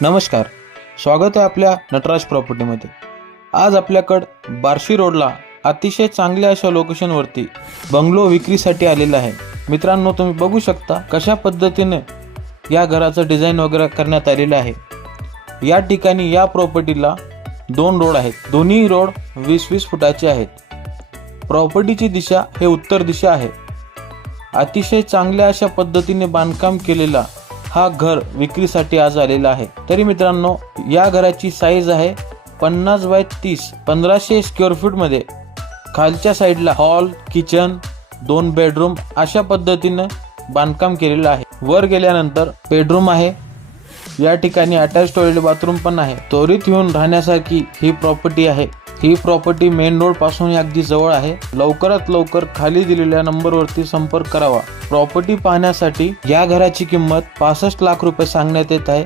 नमस्कार, स्वागत आहे आपल्या नटराज प्रॉपर्टीमध्ये। आज आपल्याकडं बार्शी रोडला अतिशय चांगल्या अशा लोकेशनवरती बंगलो विक्रीसाठी आलेला आहे। मित्रांनो, तुम्ही बघू शकता कशा पद्धतीने या घराचं डिझाइन वगैरे करण्यात आलेलं आहे। या ठिकाणी या प्रॉपर्टीला 2 रोड आहेत, दोन्ही रोड 20-20 फुटाचे आहेत। प्रॉपर्टीची दिशा हे उत्तर दिशा आहे। अतिशय चांगल्या अशा पद्धतीने बांधकाम केलेला हा घर विक्रीसाठी आज आलेला आहे। तरी मित्रांनो, या घराची साईज आहे 50 बाय 30, 1500 स्क्वेअर फूट मध्ये। खालच्या साईडला हॉल, किचन, 2 बेडरूम अशा पद्धतीने बांधकाम केलेलं आहे। वर गेल्यानंतर बेडरूम आहे, या ठिकाणी अटॅच टॉयलेट बाथरूम पण आहे। त्वरित येऊन राहण्यासारखी ही प्रॉपर्टी आहे। ही प्रॉपर्टी मेन रोड पासून अगदी जवळ आहे। लवकरात लवकर खाली दिलेल्या नंबरवरती संपर्क करावा। प्रॉपर्टी पाहण्यासाठी या घराची किंमत 65 लाख रुपये सांगण्यात येत आहे।